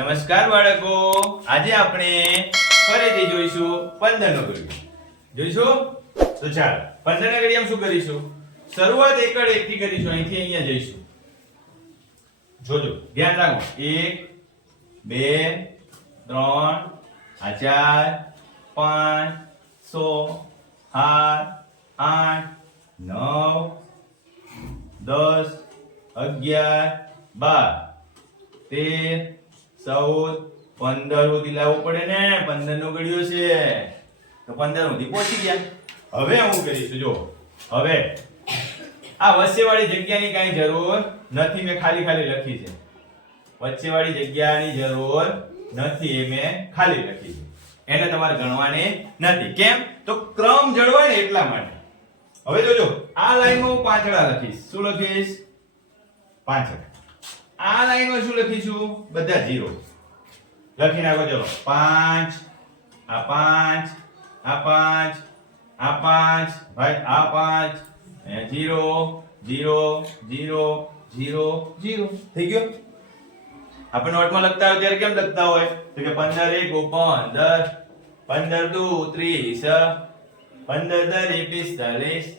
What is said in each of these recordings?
નમસ્કાર બાળકો. આજે આપણે ફરીથી જોઈશું પંદર નો ઘડિયો. જોઈશું? તો ચાલો પંદર ના ઘડિયામાં શું કરીશું? શરૂઆત એકડ એક થી કરીશું, અહીંથી અહીંયા જઈશું. જોજો, ધ્યાન રાખો. એક, બે, ત્રણ ચાર, પાંચ સો સાત, આઠ, નવ, દસ, અગિયાર, બાર, તેર ચૌદ પંદર સુધી લાવવું પડે ને પંદર નો ગળ્યો છે. તો પંદર સુધી પહોંચી ગયા. હવે હું કરીશું, જો. હવે, આ વચ્ચેવાળી જગ્યાની કાંઈ જરૂર નથી, મેં ખાલી ખાલી લખી છે. વચ્ચેવાળી જગ્યાની જરૂર નથી એ મેં ખાલી લખી છે. એને તમારે ગણવાની નથી. કેમ? તો ક્રમ જળવાય ને એટલા માટે. હવે જોજો. આ લાઈનમાં હું પાંચડા લખીશ. શું લખીશ? પાંચડા. આ લાઈનમાં શું લખીશું? બધા જીરો. લખી નાખો ચલો. પાંચ આ પાંચ આ પાંચ આ પાંચ ભાઈ આ પાંચ. Zero zero zero zero. Zero. થઈ ગયો? આપણે નોટમાં લખતા હોય ત્યારે કેમ લખતા હોય? તો કે પંદર એક પંદર પંદર દુ ત્રીસ પંદર દરી પિસ્તાલીસ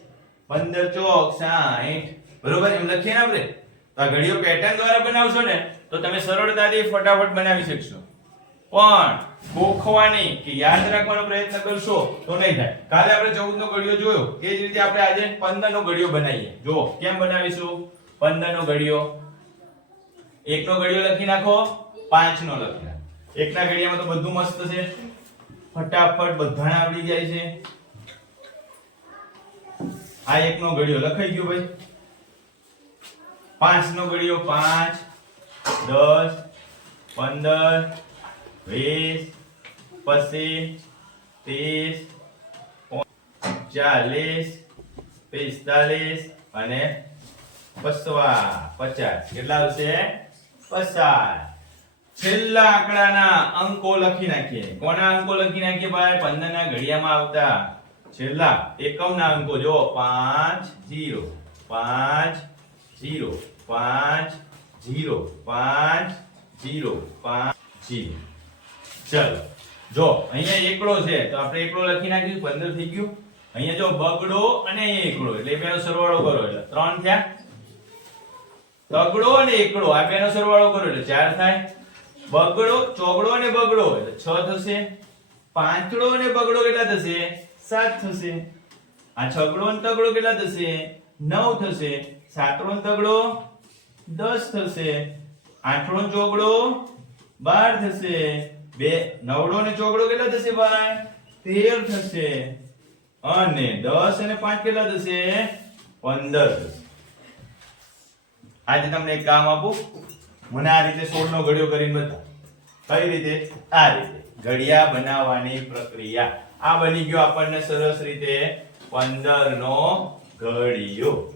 પંદર ચોક સાઠ. બરોબર? એમ લખીએ ને આપણે? તો આ ઘડીઓ પેટર્ન દ્વારા બનાવશો ને, તો તમે સરળતાથી ફટાફટ બનાવી શકશો. પણ ગોખવાની કે યાદ રાખવાનો પ્રયત્ન કરશો તો નહીં થાય. કાલે આપણે 14 નો ઘડિયો જોયો. એ જ રીતે આપણે આજે 15 નો ઘડિયો બનાવીએ. જો કેમ બનાવીશું? 15 નો ઘડિયો એક નો ઘડિયો લખી નાખો પાંચ નો લખી નાખો. એકના ઘડિયામાં તો બધું મસ્ત છે. ફટાફટ બધાને આવડી જાય છે. આ એક નો ઘડિયો લખાઈ ગયો ભાઈ. પાંચ નો ઘડિયો પાંચ, દસ, પંદર, વીસ, પચીસ, ત્રીસ, ચાલીસ, પિસ્તાલીસ અને પસવા પચાસ. કેટલા આવશે? પસાર છેલ્લા આંકડાના અંકો લખી નાખીએ. કોના અંકો લખી નાખીએ ભાઈ? પંદર ના ઘડિયામાં આવતા. છેલ્લા એકમના અંકો. જો પાંચ, જીરો. પાંચ જીરો પાંચ જીરો પાંચ જીરો પાંચ જીરો. ચલો, જો અહીંયા એકડો છે, તો આપણે એકડો લખી નાખ્યું, પંદર થઈ ગયું. અહીંયા જો બગડો અને એકડો એટલે બેનો સરવાળો કરો, એટલે ત્રણ થયા. તગડો અને એકડો આ બેનો સરવાળો કરો, એટલે ચાર થાય. બગડો, ચોગડો અને બગડો, એટલે છ થશે. પાંચડો અને બગડો કેટલા થશે? સાત થશે. આ છગડો અને તગડો કેટલા થશે? નવ થશે સાતડો તગડો, દસ થશે આઠડો ચોગડો, બાર થશે, બે, નવડો ને ચોગડો કેટલા થશે ભાઈ? તેર થશે. અને દસ અને પાંચ કેટલા થશે? પંદર આજે તમને એક કામ આપું. મને આ રીતે સોળ નો ઘડિયો કરીને બતાવો. કઈ રીતે? આ રીતે. ઘડિયા બનાવવાની પ્રક્રિયા. આ બની ગયો આપણને સરસ રીતે પંદર નો ઘડિયો